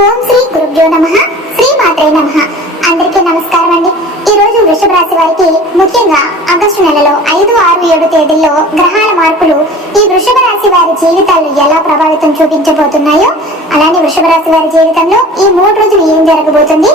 ఓం శ్రీ గురుభ్యో నమః. శ్రీ మాత్రే నమః. అందరికీ నమస్కారం అండి. ఈ రోజు వృషభ రాశి వారికి ముఖ్యంగా ఆగస్టు నెలలో 5, 6, 7 తేదీల్లో గ్రహాల మార్పులు ఈ వృషభ రాశి వారి జీవితాలు ఎలా ప్రభావితం చూపించబోతున్నాయో, అలానే వృషభ రాశి వారి జీవితంలో ఈ 3 రోజులు ఏం జరగబోతుంది,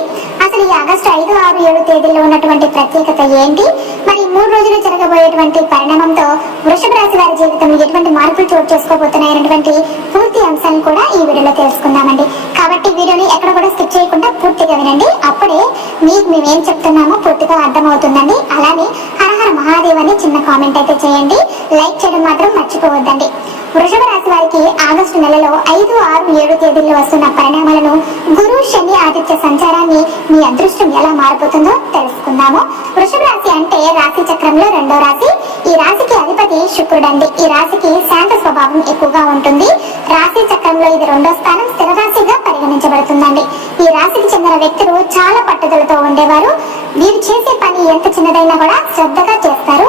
అసలు ఈ ఆగస్టు 5, 6, 7 తేదీల్లో ఉన్నటువంటి ప్రత్యేకత ఏంటి, మరి 3 రోజులు జరగబోయేటువంటి పరిణామంతో వృషభ రాశి వారి జీవితంలో ఎటువంటి మార్పులు చోటు చేసుకోబోతున్నాయనేటువంటి పూర్తి అంశాలను కూడా ఈ వీడియోలో తెలుసుకుందామండి. కాబట్టి వీడియోని ఎక్కడ కూడా స్కిప్ చేయకుండా పూర్తిగా వినండి. అప్పుడే మీకు మేమేం చెప్తున్నామో పూర్తిగా అర్థమవుతుందండి. అలానే హరహర మహాదేవ్ అని చిన్న కామెంట్ అయితే చేయండి. లైక్ చేయడం మాత్రం మర్చిపోవద్దండి. వృషభ రాశి వారికి ఆగస్టు నెలలో 5, 6, 7 తేదీల్లో వస్తున్న పరిణామాలను, గురు శని ఆదిత్య సంచారాన్ని మీ అదృష్టం ఎలా మారిపోతుందో తెలుసుకుందాము. వృషభ రాశి అంటే రాశి చక్రంలో 2వ రాశి. ఈ రాశికి అధిపతి శుక్రుడు అండి. ఈ రాశికి శాంత స్వభావం ఎక్కువగా ఉంటుంది. రాశి చక్రంలో ఇది 2వ స్థానం, స్థిర రాశిగా పరిగణించబడుతుందండి. ఈ రాశికి చెందిన వ్యక్తులు చాలా పట్టుదలతో ఉండేవారు. వీరు చేసే పని ఎంత చిన్నదైనా కూడా శ్రద్ధగా చేస్తారు.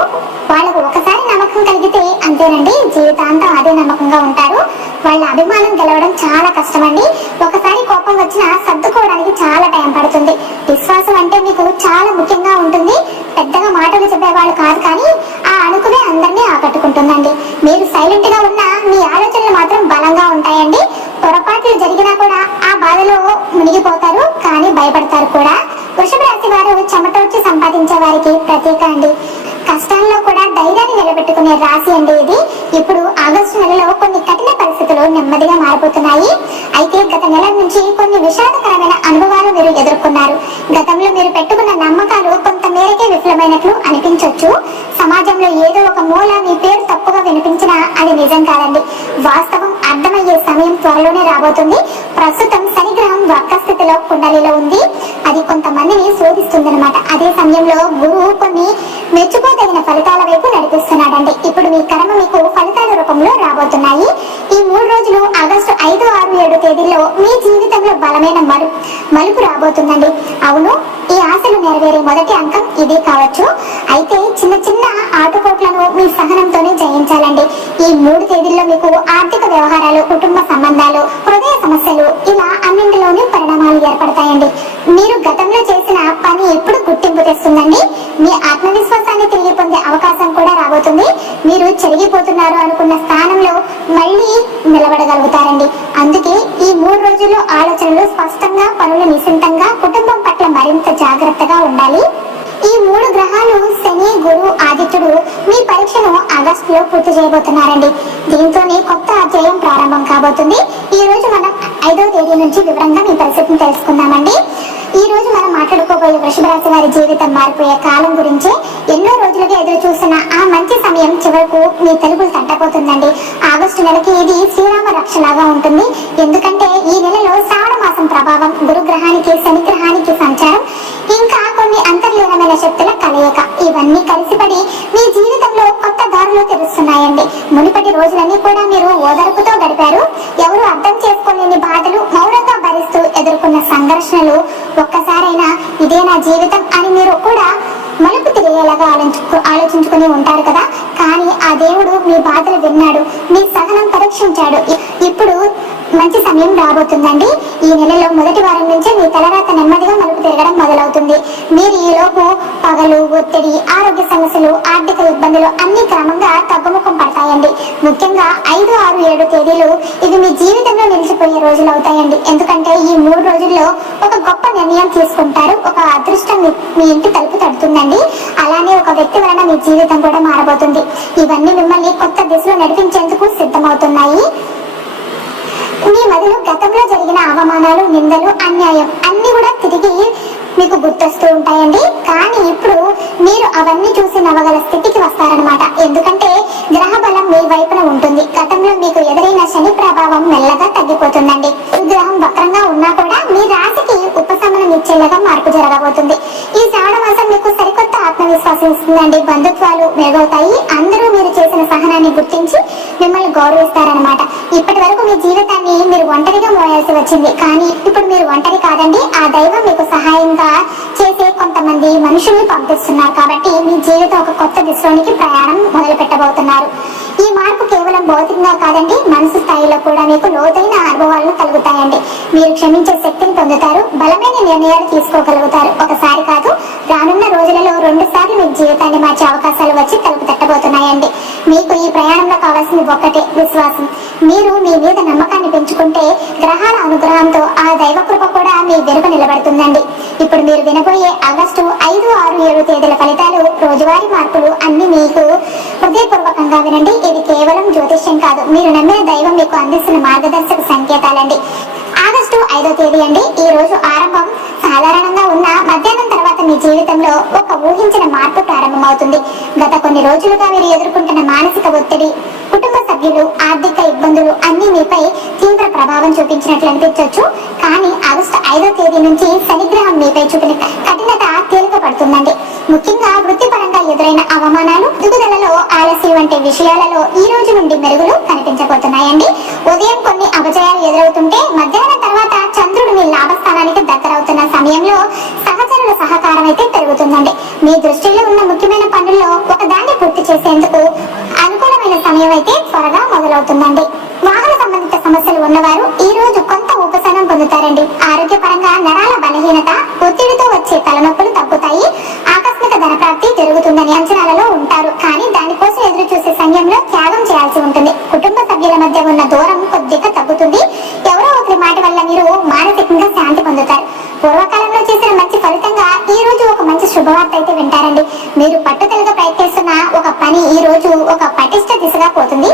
వాళ్ళకు ఒకసారి నమ్మకం కలిగితే అంతేనండి, జీవితాంతం అదే నమ్మకంగా ఉంటారు. వాళ్ళ అభిమానం గెలవడం చాలా కష్టమండి. ఒకసారి కోపం వచ్చినా సర్దుకోవడానికి చాలా టైం పడుతుంది. విశ్వాసం అంటే మీకు చాలా ముఖ్యంగా ఉంటుంది. పెద్దగా మాటలు చెప్పేవాళ్ళు కాదు, కానీ ఆ అణుకునే అందరినీ ఆకట్టుకుంటుందండి. మీరు సైలెంట్ గా ఉన్నా మీ ఆలోచనలు మాత్రం బలంగా ఉంటాయండి. పొరపాట్లు జరిగినా కూడా ఆ బాధలో మునిగిపోతారు, కానీ భయపడతారు కూడా. వృషభ రాశి వారు చెమటోడ్చి సంపాదించే వారికి ప్రత్యేక అండి. కష్టాల్లో కూడా ధైర్యాన్ని నిలబెట్టుకునే రాశి అండి ఇది. ఇప్పుడు ఆగస్టు నెలలో కొన్ని కఠిన పరిస్థితులు నెమ్మదిగా మారిపోతున్నాయి. అయితే గత నెల నుంచి కొన్ని విషాదకరమైన అనుభవాలు మీరు ఎదుర్కొన్నారు. గతంలో మీరు పెట్టుకున్న నమ్మకాలు కొంత మేరకే విఫలమైనట్లు అనిపించవచ్చు. సమాజంలో ఏదో ఒక మూల మీ పేరు తప్పుగా వినిపించినా అది నిజం కాదండి. వాస్తవం అర్థమయ్యే సమయం త్వరలోనే రాబోతుంది. ప్రస్తుతం శనిగ్రహం వక్ర స్థితిలో కుండలిలో ఉంది. అది కొంతమందిని శోధిస్తుందన్నమాట. అదే సమయంలో గురువు కొన్ని మెచ్చుకోదగిన ఫలితాల వైపు నడిపిస్తున్నాడండి. ఇప్పుడు మీ కర్మ మీకు ఫలితాల రూపంలో రాబోతున్నాయి. ఈ 3 రోజులు ఆగస్టు 5, 6, 7 తేదీల్లో మీ జీవితంలో బలమైన మలుపు రాబోతుందండి. అవును, ఈ ఆశలు నెరవేరే మొదటి అంకం ఇదే కావచ్చు. అయితే చిన్న చిన్న ఆటుపోట్లను మీ సహనంతోనే జయించాలండి. ఈ 3 తేదీల్లో మీకు ఆర్థిక వ్యవహారాలు, కుటుంబ సంబంధాలు, హృదయ సమస్యలు ఇలా అన్నింటిలోనూ పరిణామాలు ఏర్పడతాయండి. మీరు గతంలో చేసిన పని ఎప్పుడు గుర్తింపు తెస్తుందండి. మీ ఆత్మవిశ్వాసాన్ని తిరిగి పొందే అవకాశం కూడా రాబోతుంది. మీరు చెరిగిపోతున్నారు అనుకున్న స్థానంలో మళ్ళీ నిలబడగలుగుతారండి. అందుకే ఈ 3 రోజుల్లో ఆలోచనలు స్పష్టంగా, పనులు నిశ్చింతంగా, కుటుంబం పట్ల మరింత జాగ్రత్తగా ఉండాలి. ఈ 3 గ్రహాలు శని, గురు, ఆదిత్యుడు మీ పరీక్షను ఆగస్టులో పూర్తి చేయబోతున్నారండి. దీంతోనే కొత్త అధ్యాయం ప్రారంభం కాబోతుంది. ఈ రోజు మనం 5వ తేదీ నుంచి వివరంగా మీ పరిస్థితిని తెలుసుకుందామండి. ఈ రోజు మనం మాట్లాడుకోబోయే వృషభ రాశి వారి జీవితం మారిపోయే కాలం గురించి. ఎన్నో రోజులుగా ఎదురు చూస్తున్న ఆ మంచి సమయం చివరకు మీ తలుపులు తట్టబోతుందండి. ఆగస్టు నెలకి ఇది శ్రీరామ రక్షలాగా ఉంటుంది. ఎందుకంటే ఈ నెలలో శ్రావణ మాసం ప్రభావం, గురుగ్రహానికి శని గ్రహానికి సంచారం, ఇంకా కొన్ని అంతర్లీనమైన శక్తుల కలయిక, ఇవన్నీ కలిసిపడి మీ జీవితంలో కొత్త దారులు తెరుస్తున్నాయండి. మునిపటి రోజులన్నీ కూడా మీరు ఓదార్పుతో గడిపారు. ఎవరు అర్థం చేసుకోలేని బాధలు మౌనంగా భరిస్తూ ఎదుర్కొన్న సంఘర్షణలు, ఒక్కసారైనా ఇదే నా జీవితం అని మీరు కూడా మలుపు తిరిగేలాగా ఆలోచించుకుని ఉంటారు కదా. కానీ ఆ దేవుడు మీ బాధలు విన్నాడు, మీ సహనం పరీక్షించాడు. ఇప్పుడు మంచి సమయం రాబోతుందండి. ఈ నెలలో మొదటి వారం నుంచే మీ తలరాత నెమ్మదిగా మలుపు తిరగడం మొదలవుతుంది. మీరు ఈలోపు పగలు, ఒత్తిడి, ఆరోగ్య సమస్యలు, ఆర్థిక ఇబ్బందులు అన్ని క్రమంగా తగ్గుముఖం పడతాయండి. ముఖ్యంగా 5, 6, 7 తేదీలు ఇవి మీ జీవితంలో నిలిచిపోయే రోజులు అవుతాయండి. ఎందుకంటే ఈ 3 రోజుల్లో ఒక గొప్ప నిర్ణయం తీసుకుంటారు. ఒక అదృష్టం మీ ఇంటి తలుపు తడుతుందండి. అలానే ఒక వ్యక్తి వలన మీ జీవితం కూడా మారబోతుంది. ఇవన్నీ మిమ్మల్ని కొత్త దిశలో నడిపించేందుకు సిద్ధమవుతున్నాయి. మీ మదిలో గతంలో జరిగిన అవమానాలు, నిందలు, అన్యాయం అన్ని కూడా తిరిగి మీకు గుర్తొస్తూ ఉంటాయండి. కానీ ఇప్పుడు మీరు అవన్నీ చూసి నవ్వగల స్థితికి వస్తారనమాట. ఎందుకంటే గ్రహ బలం మీ వైపున ఉంటుంది. గతంలో మీకు ఎదురైన శని ప్రభావం మెల్లగా తగ్గిపోతుందండి. గ్రహం వక్రంగా ఉన్నా కూడా మీ రాశికి ఉపశమనం ఇచ్చేలాగా మార్పు జరగబోతుంది. ఈ శ్రావణ మాసం మీకు సరికొత్త ఆత్మవిశ్వాసం ఇస్తుందండి. బంధుత్వాలు మెరుగవుతాయి. అందరూ మీరు చేసిన సహనాన్ని గుర్తించి మిమ్మల్ని గౌరవిస్తారనమాట. ఇప్పటి వరకు మీ జీవితాన్ని మీరు ఒంటరిగా మోయాల్సి వచ్చింది, కానీ ఇప్పుడు మీరు ఒంటరి కాదండి. ఆ దైవం మీకు సహాయంగా చేసే కొంతమంది మనుషుల్ని పంపిస్తున్నారు. కాబట్టి మీ జీవితం ఒక కొత్త దిశలోనికి ప్రయాణం మొదలు పెట్టబోతున్నారు. ఈ మార్పు కేవలం భౌతికంగా కాదండి, మనసు స్థాయిలో కూడా మీకు లోతైన అనుభవాలను కలుగుతాయండి. మీరు క్షమించే శక్తిని పొందుతారు, బలమైన నిర్ణయాలు తీసుకోగలుగుతారు. ఒకసారి కాదు, రానున్న రోజులలో 2 సార్లు మీ జీవితాన్ని మార్చే అవకాశాలు వచ్చి తలుపు తట్టబోతున్నాయండి. మీకు ఈ ప్రయాణంలో కావాల్సింది ఒక్కటే, విశ్వాసం. మీరు మీ మీద నమ్మకాన్ని పెంచుకుంటే గ్రహాల అనుగ్రహంతో ఆ దైవకృప కూడా మీ వెనుక నిలబడుతుందండి. ఇప్పుడు మీరు వినబోయే ఆగస్టు 5, 6, 7 తేదీల ఫలితాలు, రోజువారీ మార్పులు అన్ని మీకు హృదయపూర్వకంగా వినండి. ఇది కేవలం జ్యోతిష్యం కాదు, మీరు నమ్మిన దైవం మీకు అందిస్తున్న మార్గదర్శక సంకేతాలండి. ఆగస్టు 5వ తేదీ అండి. ఈ రోజు ఆరంభం సాధారణంగా ఉన్న మధ్యాహ్నం తర్వాత మీ జీవితంలో ఒక ఊహించిన మార్పు ప్రారంభమవుతుంది. గత కొన్ని రోజులుగా మీరు ఎదుర్కొంటున్న మానసిక ఒత్తిడి, కుటుంబ సభ్యులు, ఆర్థిక ఇబ్బందులు అన్ని మీపై తీవ్ర ప్రభావం చూపించినట్లు అనిపించవచ్చు. కానీ ఆగస్టు 5వ తేదీ నుంచి శనిగ్రహం మీపై చూపిన కఠినత తేలిక పడుతుందండి. ముఖ్యంగా వృత్తిపరంగా ఎదురైన అవమానాలు, దిగుదలలో ఆలస్యం వంటి విషయాలలో ఈ రోజు నుండి మెరుగులు కనిపించబోతున్నాయండి. ఉదయం కొన్ని అపజయాలు ఎదురవుతుంటే మధ్యాహ్నం తర్వాత చంద్రుడు మీ లాభస్థానానికి దగ్గరవుతున్న సమయంలో సహచరుల సహకారం అయితే పెరుగుతుందండి. మీ దృష్టిలో ఉన్న ముఖ్యమైన పనుల్లో ఒకదాన్ని పూర్తి చేసేందుకు అనుకూలమైన సమయం అయితే త్వరగా మొదలవుతుందండి. వాహన సంబంధిత సమస్యలు ఉన్నవారు ఈ రోజు కొంత ఉపశమనం పొందుతారండి. ఆరోగ్యపరంగా నరాల బలహీనత, ఒత్తిడితో వచ్చే తలనొప్పులు తగ్గుతాయి. ఆకస్మిక ధనప్రాప్తి జరుగుతుందని అంచనాలలో ఉంటారు, కానీ దానికోసం ఎదురు చూసే సమయంలో త్యాగం చేయాల్సి ఉంటుంది. కుటుంబ సభ్యుల మధ్య ఉన్న దూరం కొద్దిగా తగ్గుతుంది. ఎవరో ఒకరి మాట వల్ల మీరు మానసికంగా శాంతి పొందుతారు. పూర్వకాలంలో చేసిన మంచి ఫలితంగా ఈ రోజు ఒక మంచి శుభవార్త అయితే వింటారండి. మీరు పట్టుదలగా ప్రయత్నిస్తున్న ఒక పని ఈ రోజు ఒక పటిష్ట దిశగా పోతుంది.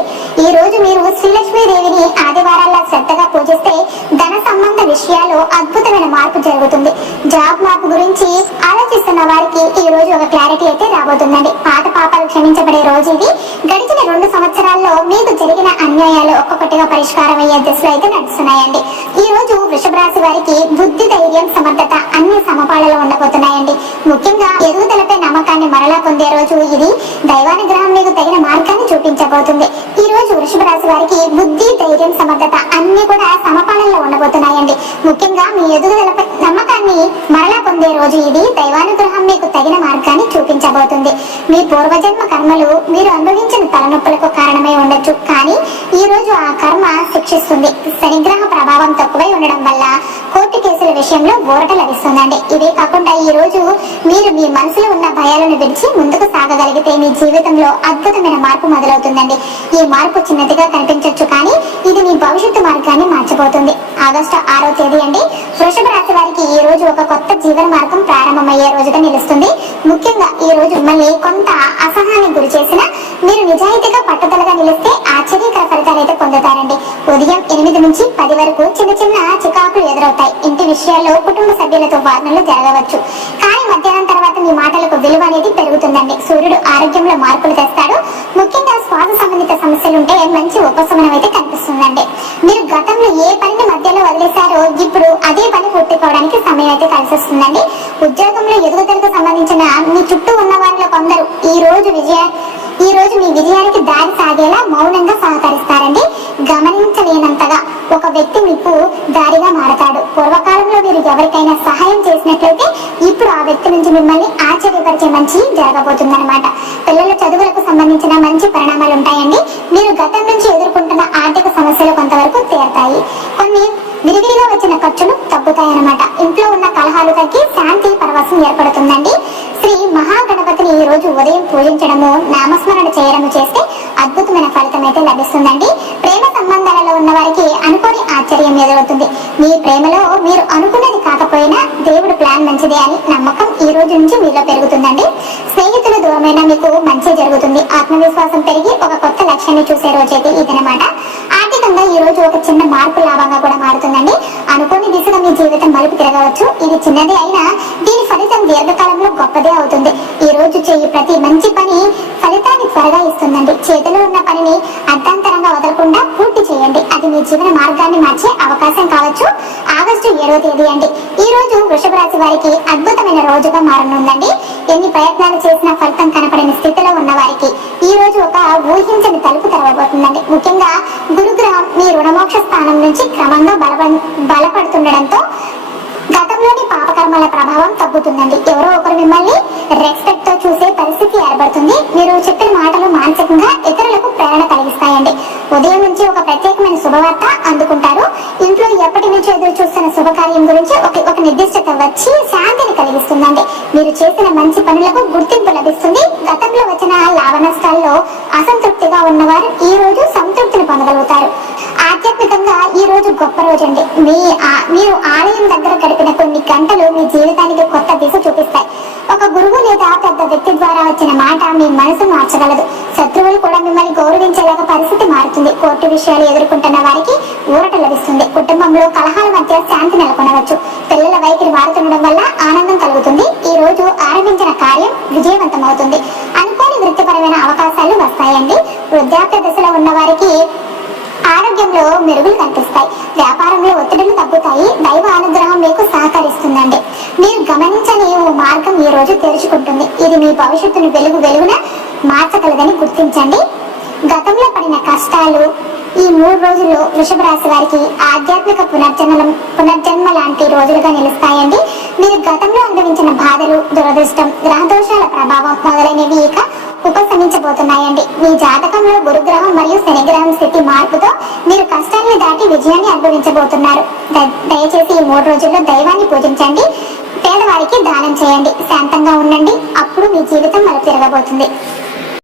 ఈ రోజు మీరు శ్రీలక్ష్మీదేవిని ఆదివారాల్లో శ్రద్ధగా పూజిస్తే ధన సంబంధ విషయాల్లో అద్భుతమైన మార్పు జరుగుతుంది. జాబ్ మార్పు గురించి ఆలోచిస్తున్న వారికి ఈ రోజు ఒక క్లారిటీ అయితే రాబోతుందండి. పాత పాపాలు క్షమించబడే రోజు ఇది. గడిచిన 2 సంవత్సరాల్లో మీకు జరిగిన అన్యాయాలు ఒక్కొక్కటిగా పరిష్కారం అయ్యే దిశలో అయితే నడుస్తున్నాయండి. ఈ రోజు వృషభ రాశి వారికి బుద్ధి, ధైర్యం, సమర్థత అన్ని సమపాళలో ఉండబోతున్నాయండి. ముఖ్యంగా ఎదుగుదలపై నమ్మకాన్ని మరలా పొందే రోజు ఇది. దైవానుగ్రహం మీకు తగిన మార్గాన్ని చూపించబోతుంది. ఈ రోజు వృషభ రాశి వారికి బుద్ధి, ధైర్యం, సమర్థత అన్ని కూడా సమపాళంలో ఉండబోతున్నాయండి. ముఖ్యంగా మీ ఎదుగుదలపై నమ్మకాన్ని మరలా పొందే రోజు ఇది. దైవానుగ్రహం మీకు తగిన మార్గాన్ని చూపించబోతుంది. మీ పూర్వజన్మ కర్మలు మీరు అనుభవించిన తలనొప్పులకు కారణమై ఉండొచ్చు, కానీ ఈ రోజు ఆ కర్మ శిక్షిస్తుంది. శనిగ్రహ ప్రభావం తక్కువై ఉండడం వల్ల కోర్టు కేసుల విషయంలో ఊరట లభిస్తుందండి. ఇదే కాకుండా ఈ రోజు మీరు మీ మనసులో ఉన్న భయాలను విడిచి ముందుకు సాగగలిగితే మీ జీవితంలో అద్భుతమైన మార్పు మొదలవుతుందండి. ఈ మార్పు చిన్నదిగా కనిపించవచ్చు, కానీ ఇది మీ భవిష్యత్తు మార్గాన్ని మార్చబోతుంది. ఆగస్టు 6వ తేదీ అండి. వృషభ రాశి వారికి ఈ రోజు ఒక కొత్త జీవన మార్గం ప్రారంభమయ్యే రోజుగా నిలుస్తుంది. ముఖ్యంగా ఈ రోజు మిమ్మల్ని కొంత అసహనానికి గురి చేసిన మీరు నిజాయితీగా పట్టుదలగా నిలిస్తే ఆశ్చర్యకర ఫలితాలు అయితే పొందుతారండి. ఉదయం 8 నుంచి 10 వరకు చిన్న చిన్న చికాకులు ఎదురవుతాయి. ఇంటి విషయాల్లో కుటుంబ సభ్యులతో వాదనలు జరగవచ్చు, కానీ మధ్యాహ్నం తర్వాత మీ మాటలకు విలువ అనేది పెరుగుతుందండి. సూర్యుడు ఆరోగ్యంలో మార్పులు తెస్తాడు. ముఖ్యంగా శ్వాస సంబంధిత సమస్యలు ఉంటే మంచి ఉపశమనం అయితే కనిపిస్తుందండి. మీరు గతంలో ఏ పనిని మధ్యలో వదిలేశారో ఇప్పుడు అదే పని పూర్తి కావడానికి సమయం అయితే కలిసి వస్తుందండి. ఉద్యోగంలో ఎదుగుదలకు సంబంధించిన మీ చుట్టూ ఉన్న వారిలో కొందరు ఈ రోజు మీ విజయానికి దారి సాగేలా మౌనంగా సహకరిస్తారండి. గమనించలేనంతగా ఒక వ్యక్తి మీకు దారిగా మారతాడు. పూర్వకాలంలో మీరు ఎవరికైనా సహాయం చేసినట్లయితే ఇప్పుడు ఆ వ్యక్తి నుంచి మిమ్మల్ని ఆశ్చర్యపరిచే మంచి జరగబోతుందన్నమాట. పిల్లల చదువులకు సంబంధించిన మంచి పరిణామాలు ఉంటాయండి. మీరు గతం నుంచి ఎదుర్కొంటున్న ఆర్థిక సమస్యలు కొంతవరకు తీరతాయి. కొన్ని విరివిరిగా వచ్చిన ఖర్చులు తగ్గుతాయన్నమాట. ఇంట్లో ఉన్న కలహాలు తగ్గి శాంతి పరవశం ఏర్పడుతుందండి. శ్రీ మహాగణపతిని ఈ రోజు ఉదయం పూజించడము, నామస్మరణ చేయడము చేస్తే అద్భుతమైన ఫలితం అయితే లభిస్తుందండి. ప్రేమ సంబంధాలలో ఉన్న వారికి అనుకోని ఆశ్చర్యం ఎదురవుతుంది. మీ ప్రేమలో మీరు అనుకున్నది కాకపోయినా దేవుడు ప్లాన్ మంచిదే అని నమ్మకం ఈ రోజు నుంచి మీలో పెరుగుతుందండి. స్నేహితులు దూరమైన మీకు మంచి జరుగుతుంది. ఆత్మవిశ్వాసం పెరిగి ఒక కొత్త లక్ష్యాన్ని చూసే రోజైతే ఇదనమాట. ఆర్థికంగా ఈ రోజు ఒక చిన్న మార్పు లాభంగా కూడా మారుతుందండి. అనుకోని దిశగా మీ జీవితం మలుపు తిరగవచ్చు. ఇది చిన్నదే అయినా దీని ఫలితం దీర్ఘకాలంలో గొప్పదే అవుతుంది. ఈ రోజు చేయి ప్రతి మంచి పని ఫలితాన్ని త్వరగా ఇస్తుందండి. చేతిలో ఉన్న పనిని అర్థాంతరంగా వదలకుండా పూర్తి చేయండి. అది మీ జీవన మార్గాన్ని మార్చే అవకాశం కావచ్చు. ఆగస్టు 7వ తేదీ అండి. ఈ రోజు వృషభ రాశి వారికి అద్భుతమైన రోజుగా మారనుందండి. ఎన్ని ప్రయత్నాలు చేసినా ఫలితం కనపడని స్థితిలో ఉన్న వారికి ఈ రోజు ఒక ఊహించని తలుపు తెరవబోతుందండి. ముఖ్యంగా గురుగ్రహం మీ రుణమోక్ష స్థానం నుంచి క్రమంగా బలపడుతుండడంతో గతంలోని పాపకర్మల ప్రభావం తగ్గుతుందండి. ఎవరో ఒకరు మిమ్మల్ని రెస్పెక్ట్ తో చూసే పరిస్థితి ఏర్పడుతుంది. మీరు చెప్పిన మాటలు మానసికంగా ఇతరులకు ప్రేరణ ఆదరణ కలిగిస్తాయండి. ఉదయం నుంచి ఒక ప్రత్యేకమైన శుభవార్త అందుకుంటారు. ఇంట్లో ఎప్పటి నుంచో ఎదురు చూస్తున్న శుభకార్యం గురించి ఒక నిర్దిష్టత వచ్చి శాంతిని కలిగిస్తుందండి. మీరు చేసిన మంచి పనులకు గుర్తింపు లభిస్తుంది. గతంలో వచ్చిన లాభ నష్టాల్లో అసంతృప్తిగా ఉన్నవారు ఈ రోజు సంతృప్తిని పొందగలుగుతారు. ఆధ్యాత్మికంగా ఈ రోజు గొప్ప రోజండి. మీరు ఆలయం దగ్గర గడిపిన కొన్ని గంటలు మీ జీవితానికి కొత్త దిశ చూపిస్తాయి. ఒక గురువు లేదా పెద్ద వ్యక్తి ద్వారా వచ్చిన మాట మీ మనసు మార్చగలదు. శత్రువులు కూడా మిమ్మల్ని గౌరవించేలాగా పరిస్థితి మారుతుంది. కోర్టు విషయాలు ఎదుర్కొంటున్న వారికి ఊరట లభిస్తుంది. కుటుంబంలో కలహాల మధ్య శాంతి నెలకొనవచ్చు. పిల్లల వైఖరి మారుతుండడం వల్ల ఆనందం కలుగుతుంది. ఈ రోజు ఆరంభించిన కార్యం విజయవంతమవుతుంది. అనుకోని వృత్తిపరమైన అవకాశాలు వస్తాయండి. వృద్ధాప్య దశలో ఉన్న వారికి ఆరోగ్యంలో మెరుగులు కనిపిస్తాయి. వ్యాపారంలో ఒత్తిడులు తగ్గుతాయి. దైవ అనుగ్రహం మీకు సహకరిస్తుందండి. మీరు గమనించని ఓ మార్గం ఈ రోజు తెరుచుకుంటుంది. ఇది మీ భవిష్యత్తును వెలుగున మార్చగలదని గుర్తించండి. గతంలో పడిన కష్టాలు ఈ 3 రోజుల్లో వృషభ రాశి వారికి ఆధ్యాత్మిక పునర్జన్మ లాంటి రోజులుగా నిలుస్తాయండి. మీరు గతంలో అనుభవించిన బాధలు, దురదృష్టం, గ్రహదోషాల ప్రభావం మొదలైనవి ఇక ఉపశమించబోతున్నాయండి. మీ జాతకంలో గురుగ్రహం మరియు శనిగ్రహం స్థితి మార్పుతో మీరు కష్టాన్ని దాటి విజయాన్ని అనుభవించబోతున్నారు. దయచేసి ఈ 3 రోజుల్లో దైవాన్ని పూజించండి. పేదవారికి దానం చేయండి. శాంతంగా ఉండండి. అప్పుడు మీ జీవితం మరో తిరగబోతుంది.